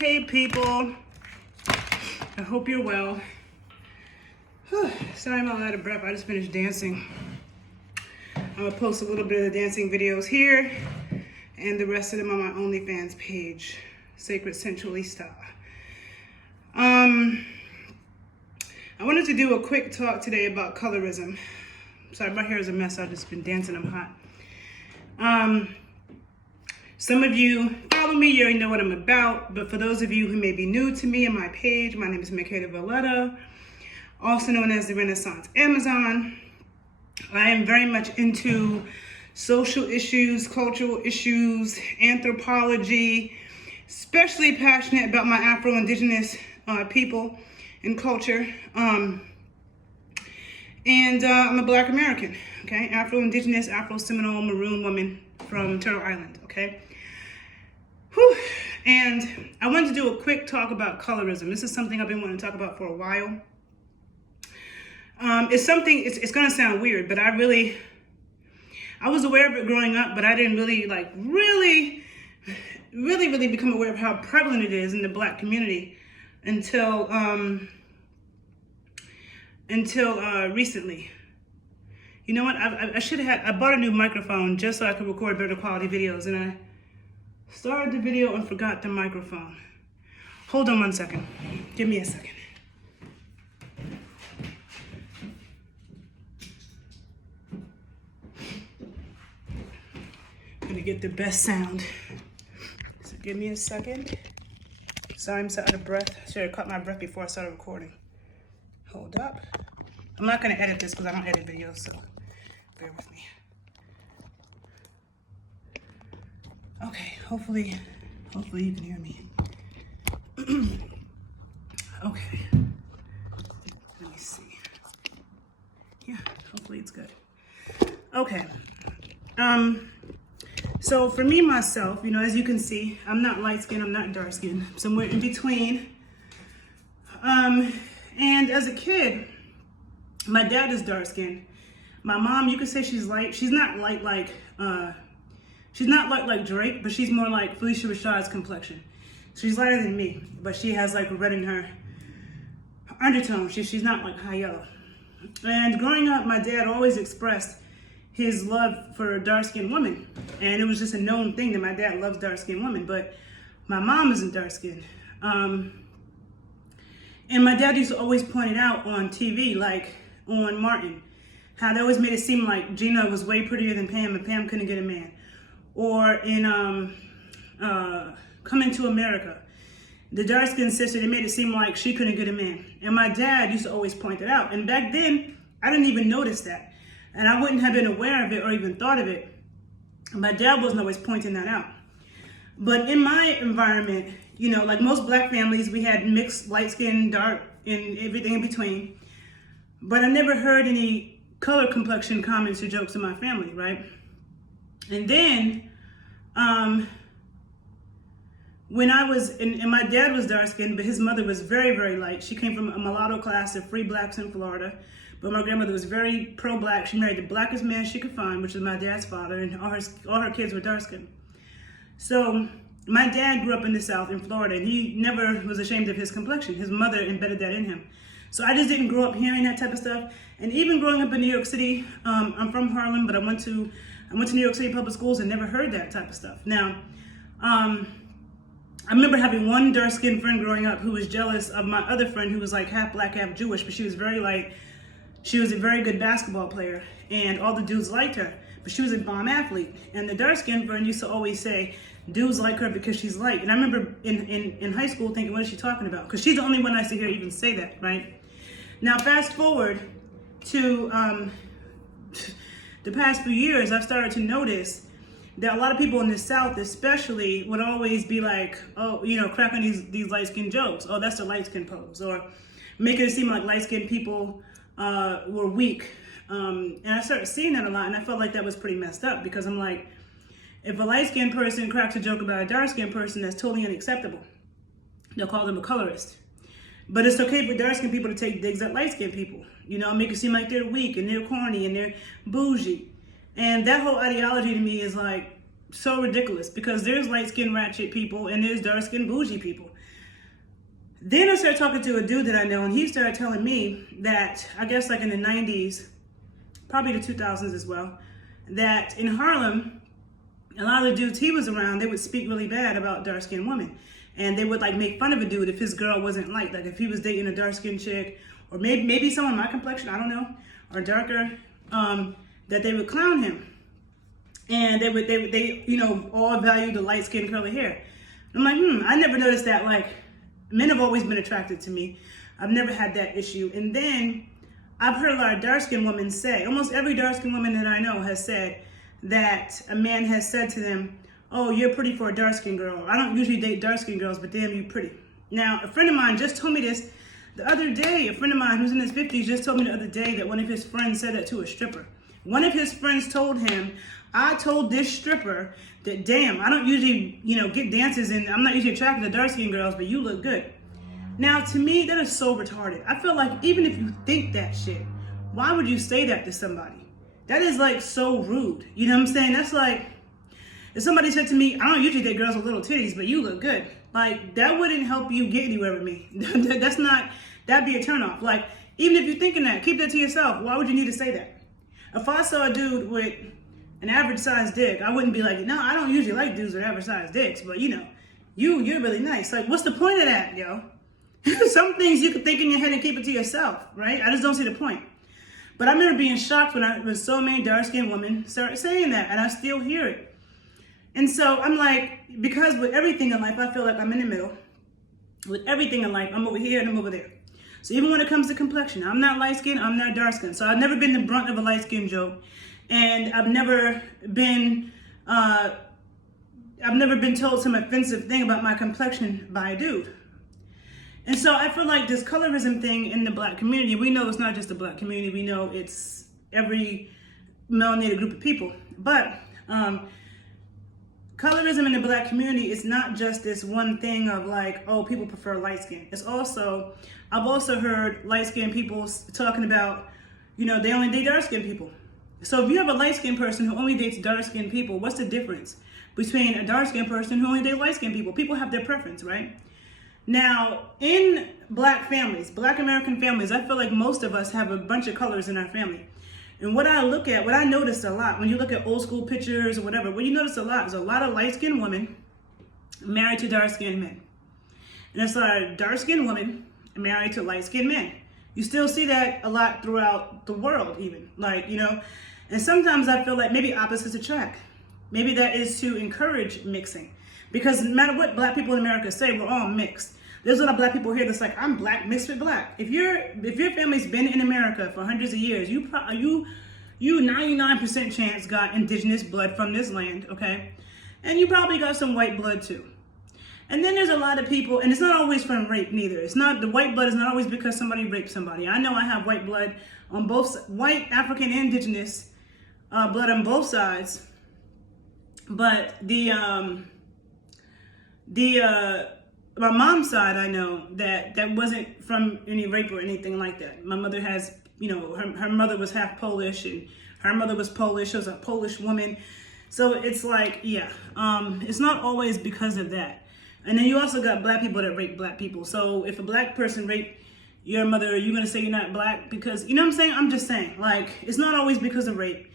Hey people, I hope you're well. Sorry I'm out of breath, I just finished dancing. I'm gonna post a little bit of the dancing videos here and the rest of them on my OnlyFans page, Sacred Sensualista. I wanted to do a quick talk today about colorism. Sorry, my hair is a mess, I've just been dancing, I'm hot. Some of you follow me, you already know what I'm about, but for those of you who may be new to me and my page, my name is Michaela Valletta, also known as the Renaissance Amazon. I am very much into social issues, cultural issues, anthropology, especially passionate about my Afro-Indigenous people and culture. And I'm a Black American, okay? Afro-Indigenous, Afro-Seminole, Maroon woman from Turtle Island, okay? Whew. And I wanted to do a quick talk about colorism. This is something I've been wanting to talk about for a while. It's something, it's gonna sound weird, but I was aware of it growing up, but I didn't really become aware of how prevalent it is in the Black community until recently. You know what, I bought a new microphone just so I could record better quality videos, and I started the video and forgot the microphone. Hold on one second, give me a second. I'm gonna get the best sound. So give me a second. Sorry, I'm so out of breath. I should have caught my breath before I started recording. Hold up. I'm not gonna edit this because I don't edit videos, so bear with me. Okay, hopefully you can hear me. Okay, let me see. Yeah, hopefully it's good. Okay, so for me, myself, you know, as you can see, I'm not light skinned, I'm not dark skinned, somewhere in between. And as a kid, my dad is dark skinned. My mom, you could say she's light. She's not light like Drake, but she's more like Felicia Rashad's complexion. She's lighter than me, but she has like red in her undertone. She's not like high yellow. And growing up, my dad always expressed his love for dark-skinned women. And it was just a known thing that my dad loves dark-skinned women, but my mom isn't dark-skinned. And my dad used to always point it out on TV, like on Martin, how they always made it seem like Gina was way prettier than Pam and Pam couldn't get a man. Or in Coming to America, the dark-skinned sister, they made it seem like she couldn't get a man. And my dad used to always point it out. And back then, I didn't even notice that. And I wouldn't have been aware of it or even thought of it. My dad wasn't always pointing that out. But in my environment, you know, like most Black families, we had mixed light skin, dark, and everything in between. But I never heard any color complexion comments or jokes in my family, right? And then, when I was, and my dad was dark skinned, but his mother was very, very light. She came from a mulatto class of free Blacks in Florida. But my grandmother was very pro-Black. She married the blackest man she could find, which was my dad's father, and all her kids were dark-skinned. So my dad grew up in the South in Florida, and he never was ashamed of his complexion. His mother embedded that in him. So I just didn't grow up hearing that type of stuff. And even growing up in New York City, I'm from Harlem, but I went to New York City public schools and never heard that type of stuff. Now, I remember having one dark-skinned friend growing up who was jealous of my other friend who was like half Black, half Jewish, but she was very light. She was a very good basketball player, and all the dudes liked her, but she was a bomb athlete. And the dark-skinned friend used to always say, dudes like her because she's light. And I remember in high school thinking, what is she talking about? Because she's the only one I see here even say that, right? Now, fast forward to the past few years, I've started to notice that a lot of people in the South especially would always be like, oh, you know, cracking these light-skinned jokes. Oh, that's the light-skinned pose. Or making it seem like light-skinned people were weak. And I started seeing that a lot, and I felt like that was pretty messed up, because I'm like, if a light-skinned person cracks a joke about a dark-skinned person, that's totally unacceptable. They'll call them a colorist. But it's okay for dark-skinned people to take digs at light-skinned people, you know, make it seem like they're weak and they're corny and they're bougie. And that whole ideology to me is like so ridiculous, because there's light-skinned ratchet people and there's dark-skinned bougie people. Then I started talking to a dude that I know, and he started telling me that, I guess like in the 90s, probably the 2000s as well, that in Harlem, a lot of the dudes he was around, they would speak really bad about dark-skinned women. And they would like make fun of a dude if his girl wasn't like if he was dating a dark-skinned chick, or maybe someone my complexion, I don't know, or darker, that they would clown him. And they all value the light-skinned curly hair. I'm like, I never noticed that. Like, men have always been attracted to me. I've never had that issue. And then I've heard a lot of dark-skinned women say, almost every dark-skinned woman that I know has said that a man has said to them, oh, you're pretty for a dark-skinned girl. I don't usually date dark-skinned girls, but damn, you pretty. Now, a friend of mine just told me this the other day. A friend of mine who's in his 50s just told me the other day that one of his friends said that to a stripper. One of his friends told him, I told this stripper that, damn, I don't usually, get dances, and I'm not usually attracted to dark-skinned girls, but you look good. Now, to me, that is so retarded. I feel like even if you think that shit, why would you say that to somebody? That is like so rude. You know what I'm saying? That's like, if somebody said to me, I don't usually date girls with little titties, but you look good. Like, that wouldn't help you get anywhere with me. That'd be a turnoff. Like, even if you're thinking that, keep that to yourself. Why would you need to say that? If I saw a dude with an average sized dick, I wouldn't be like, no, I don't usually like dudes with average sized dicks, but you're really nice. Like, what's the point of that, yo? Some things you could think in your head and keep it to yourself, right? I just don't see the point. But I remember being shocked when so many dark-skinned women started saying that, and I still hear it. And so I'm like, because with everything in life, I feel like I'm in the middle. With everything in life, I'm over here and I'm over there. So even when it comes to complexion, I'm not light-skinned, I'm not dark-skinned. So I've never been the brunt of a light-skinned joke. And I've never been told some offensive thing about my complexion by a dude. And so I feel like this colorism thing in the black community, we know it's not just the black community, we know it's every melanated group of people. But colorism in the black community is not just this one thing of like, oh, people prefer light skin. It's also, I've also heard light skinned people talking about, they only date dark skinned people. So if you have a light skinned person who only dates dark skinned people, what's the difference between a dark skinned person who only dates light skinned people? People have their preference, right? Now, in black families, black American families, I feel like most of us have a bunch of colors in our family. And what I noticed a lot, when you look at old school pictures or whatever, what you notice a lot is a lot of light-skinned women married to dark-skinned men. And it's a lot of dark-skinned women married to light-skinned men. You still see that a lot throughout the world even. And sometimes I feel like maybe opposites attract. Maybe that is to encourage mixing. Because no matter what black people in America say, we're all mixed. There's a lot of black people here that's like, I'm black mixed with black. If your family's been in America for hundreds of years, you 99% chance got indigenous blood from this land, okay? And you probably got some white blood too. And then there's a lot of people, and it's not always from rape neither. The white blood is not always because somebody raped somebody. I know I have white blood on both, white, African, and indigenous blood on both sides. But my mom's side, I know that wasn't from any rape or anything like that. My mother has, her mother was half Polish, and her mother was Polish. She was a Polish woman. So it's like, it's not always because of that. And then you also got black people that rape black people. So if a black person raped your mother, are you going to say you're not black? Because, you know what I'm saying? I'm just saying, like, it's not always because of rape.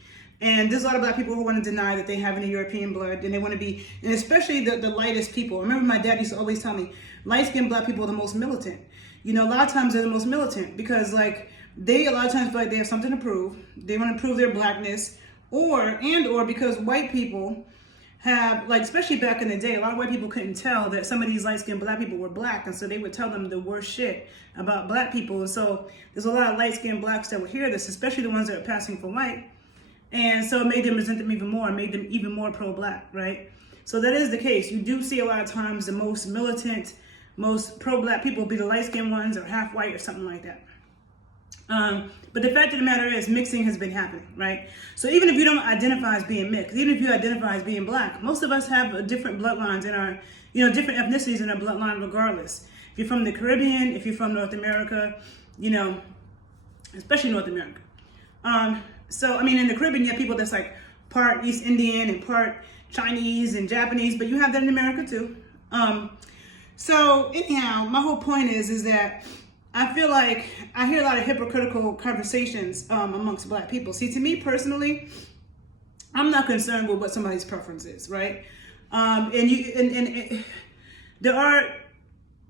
And there's a lot of black people who want to deny that they have any European blood, and they want to be, and especially the lightest people. I remember my dad used to always tell me, light-skinned black people are the most militant. A lot of times they're the most militant because, like, they a lot of times feel like they have something to prove. They want to prove their blackness, or because white people have, like, especially back in the day, a lot of white people couldn't tell that some of these light-skinned black people were black, and so they would tell them the worst shit about black people. And so there's a lot of light-skinned blacks that would hear this, especially the ones that are passing for white. And so it made them resent them even more, made them even more pro-black, right? So that is the case. You do see a lot of times the most militant, most pro-black people be the light-skinned ones or half white or something like that. But the fact of the matter is mixing has been happening, right? So even if you don't identify as being mixed, even if you identify as being black, most of us have different bloodlines in our, different ethnicities in our bloodline regardless. If you're from the Caribbean, if you're from North America, especially North America. So, in the Caribbean, you have people that's like part East Indian and part Chinese and Japanese, but you have that in America too. So anyhow, my whole point is that I feel like I hear a lot of hypocritical conversations amongst Black people. See, to me personally, I'm not concerned with what somebody's preference is, right? There are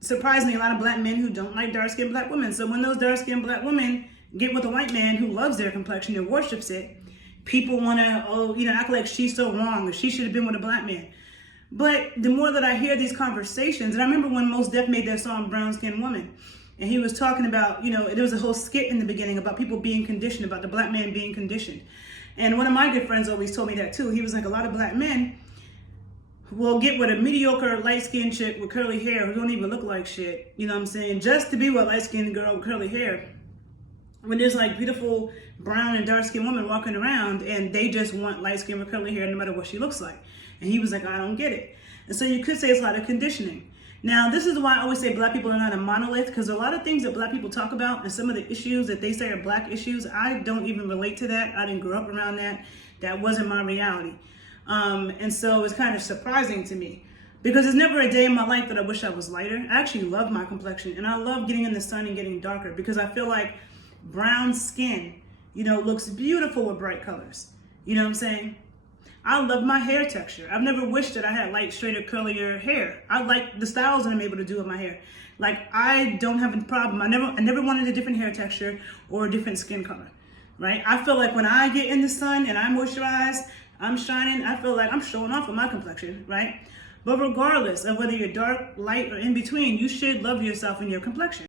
surprisingly a lot of Black men who don't like dark-skinned Black women. So when those dark-skinned Black women get with a white man who loves their complexion and worships it, people want to, act like she's so wrong or she should have been with a Black man. But the more that I hear these conversations, and I remember when Mos Def made that song Brown Skinned Woman, and he was talking about, there was a whole skit in the beginning about people being conditioned, about the Black man being conditioned. And one of my good friends always told me that too. He was like, a lot of Black men will get with a mediocre light-skinned chick with curly hair who don't even look like shit, you know what I'm saying, just to be with a light-skinned girl with curly hair. When there's like beautiful brown and dark-skinned women walking around and they just want light-skinned with curly hair no matter what she looks like. And he was like, I don't get it. And so you could say it's a lot of conditioning. Now, this is why I always say Black people are not a monolith, because a lot of things that Black people talk about and some of the issues that they say are Black issues, I don't even relate to that. I didn't grow up around that. That wasn't my reality. And so it's kind of surprising to me because there's never a day in my life that I wish I was lighter. I actually love my complexion and I love getting in the sun and getting darker because I feel like brown skin, looks beautiful with bright colors. You know what I'm saying? I love my hair texture. I've never wished that I had light, straighter, curlier hair. I like the styles that I'm able to do with my hair. Like, I don't have a problem. I never wanted a different hair texture or a different skin color, right? I feel like when I get in the sun and I moisturize, I'm shining, I feel like I'm showing off with my complexion, right? But regardless of whether you're dark, light, or in between, you should love yourself and your complexion.